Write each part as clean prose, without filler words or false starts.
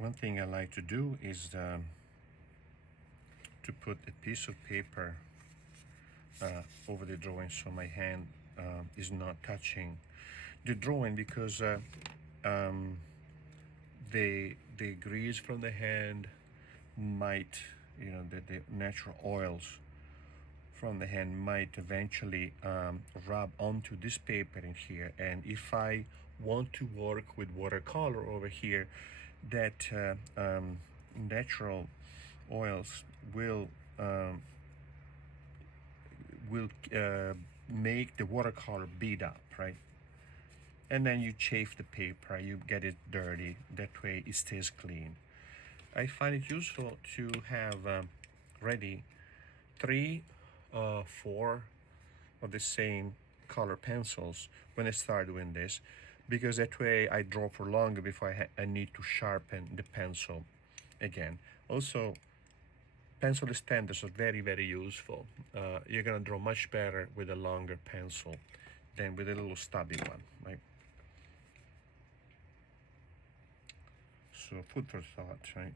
One thing I like to do is to put a piece of paper over the drawing so my hand is not touching the drawing, because the grease from the hand might, the natural oils from the hand might eventually rub onto this paper in here. And if I want to work with watercolor over here, that natural oils will make the watercolor beat up, right? And then you chafe the paper, you get it dirty, that way it stays clean. I find it useful to have ready 3, 4 of the same color pencils when I start doing this, because that way I draw for longer before I need to sharpen the pencil again. Also, pencil extenders are very, very useful. You're gonna draw much better with a longer pencil than with a little stubby one, right? So food for thought, right?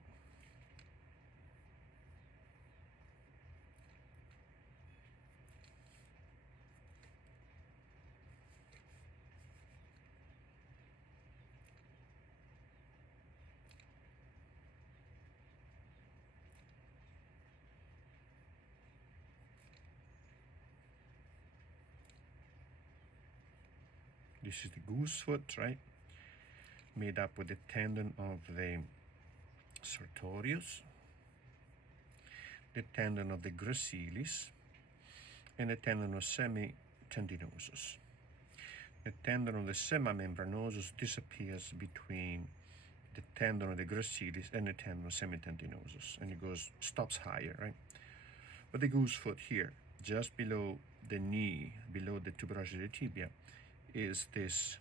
This is the Goosefoot, right? Made up with the tendon of the Sartorius, the tendon of the gracilis, and the tendon of semitendinosus. The tendon of the semimembranosus disappears between the tendon of the gracilis and the tendon of semitendinosus, and it stops higher, right? But the Goosefoot here, just below the knee, below the tuberosity of the tibia, is this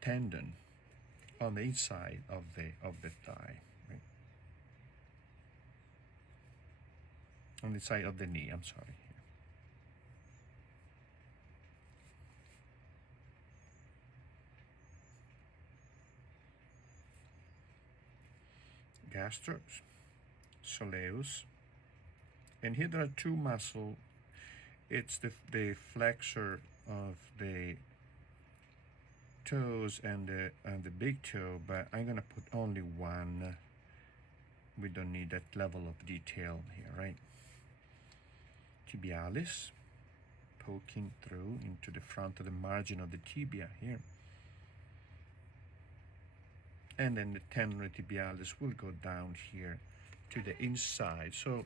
tendon on the inside of the thigh, right? On the side of the knee, I'm sorry. Gastrus, soleus, and here there are 2 muscles. It's the flexor of the toes and the big toe, but I'm gonna put only one. We don't need that level of detail here, right? Tibialis, poking through into the front of the margin of the tibia here. And then the tendon tibialis will go down here to the inside. So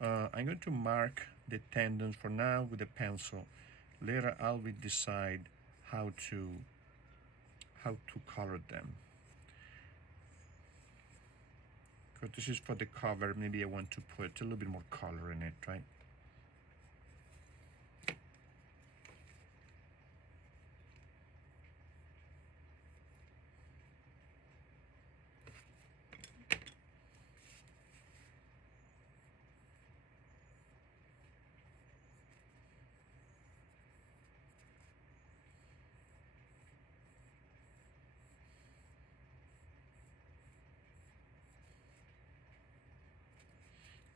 I'm going to mark the tendons for now with a pencil. Later I will decide how to color them. Because this is for the cover, maybe I want to put a little bit more color in it, right?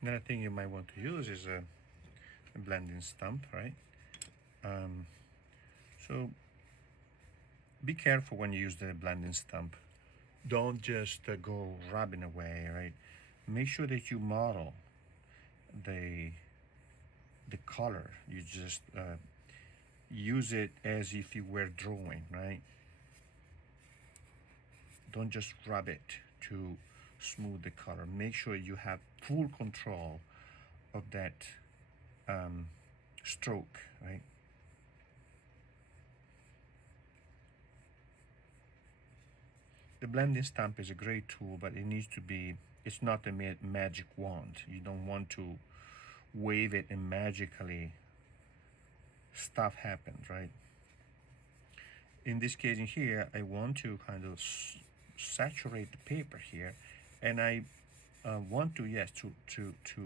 Another thing you might want to use is a blending stump, right? So be careful when you use the blending stump. Don't just go rubbing away, right? Make sure that you model the color. You just use it as if you were drawing, right? Don't just rub it to smooth the color. Make sure you have full control of that stroke, right? The blending stamp is a great tool, but it needs to be, it's not a magic wand. You don't want to wave it and magically stuff happens, right? In this case in here, I want to kind of saturate the paper here, and I want to, yes, to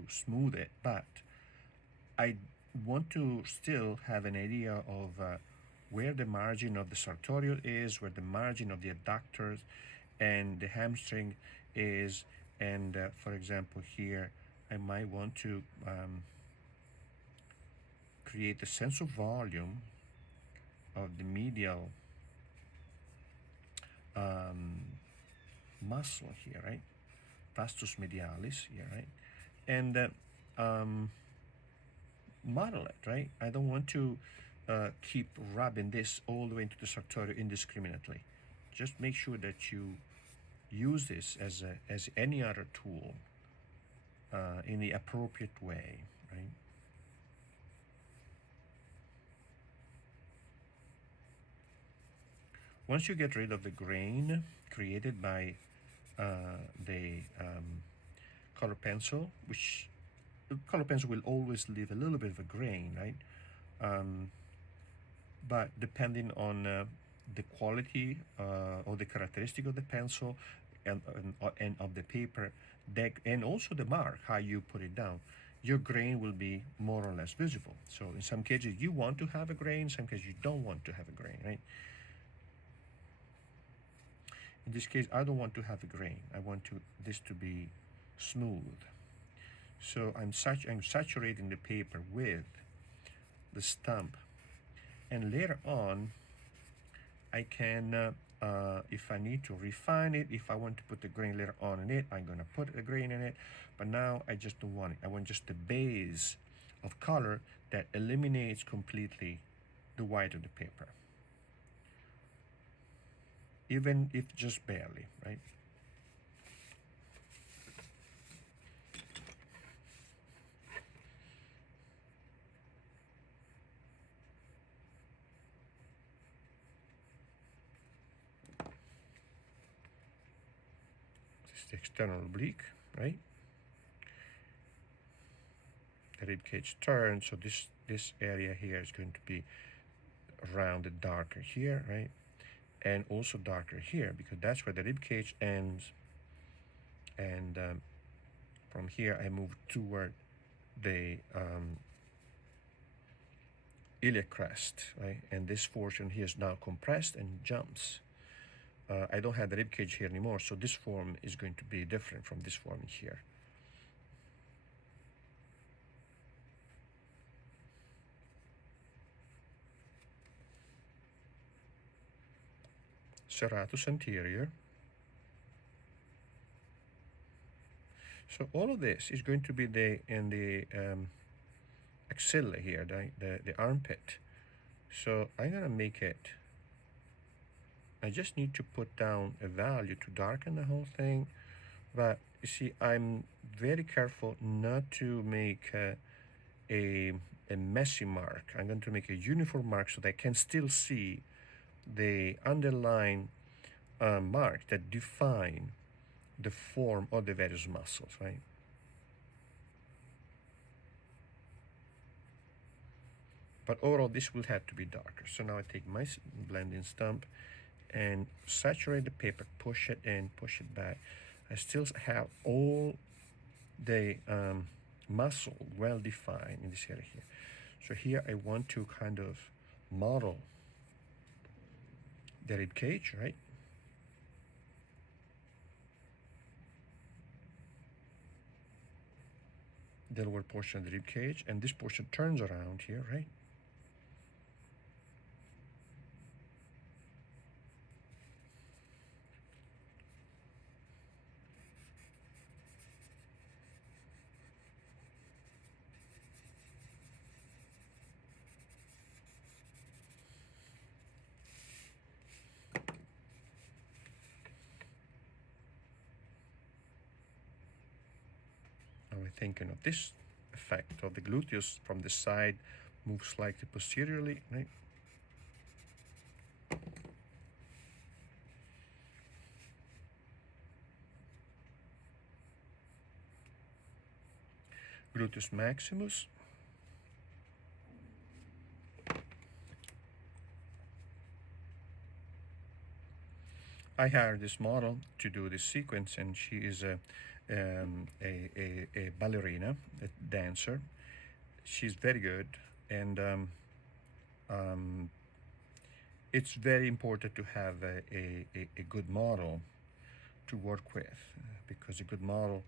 smooth it, but I want to still have an idea of where the margin of the sartorial is, where the margin of the adductors and the hamstring is, and for example here, I might want to create a sense of volume of the medial muscle here, right? Vastus medialis here, right? And model it, right? I don't want to keep rubbing this all the way into the sartorial indiscriminately. Just make sure that you use this as any other tool in the appropriate way, right? Once you get rid of the grain created by the color pencil, which the color pencil will always leave a little bit of a grain, right? But depending on the quality or the characteristic of the pencil and of the paper, and also the mark, how you put it down, your grain will be more or less visible. So in some cases you want to have a grain, in some cases you don't want to have a grain, right? In this case, I don't want to have a grain. I want this to be smooth. So I'm saturating the paper with the stump, and later on I can, if I need to refine it, if I want to put the grain later on in it, I'm going to put a grain in it. But now I just don't want it. I want just the base of color that eliminates completely the white of the paper, even if just barely, right? This is the external oblique, right? The rib cage turns, so this area here is going to be rounded darker here, right? And also darker here, because that's where the rib cage ends. And from here I move toward the iliac crest, right? And this portion here is now compressed and jumps. I don't have the rib cage here anymore, so this form is going to be different from this form here. Serratus Anterior. So all of this is going to be in the axilla here, the armpit. So I'm gonna make it, I just need to put down a value to darken the whole thing. But you see, I'm very careful not to make a messy mark. I'm going to make a uniform mark so that I can still see the underlying mark that define the form of the various muscles, right? But overall, this will have to be darker. So now I take my blending stump and saturate the paper, push it in, push it back. I still have all the muscle well defined in this area here. So here I want to kind of model the rib cage, right? The lower portion of the rib cage, and this portion turns around here, right? Now we're thinking of this effect of the gluteus from the side, move slightly posteriorly, right? Gluteus maximus. I hired this model to do this sequence, and she is a ballerina, a dancer. She's very good, and it's very important to have a good model to work with, because a good model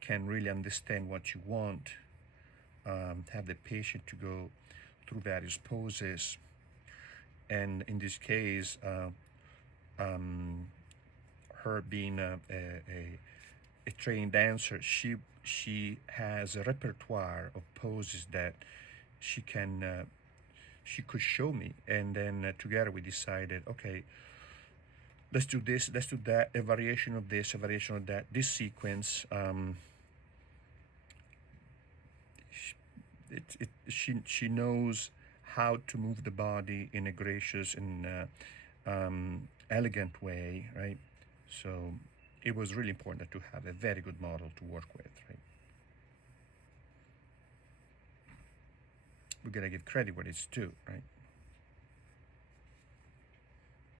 can really understand what you want, have the patience to go through various poses, and in this case, her being a trained dancer, she has a repertoire of poses that she could show me, and then together we decided, okay, let's do this, let's do that, a variation of this, a variation of that. This sequence, she knows how to move the body in a gracious and elegant way, right? So it was really important to have a very good model to work with, right? We gotta give credit where it's due, right?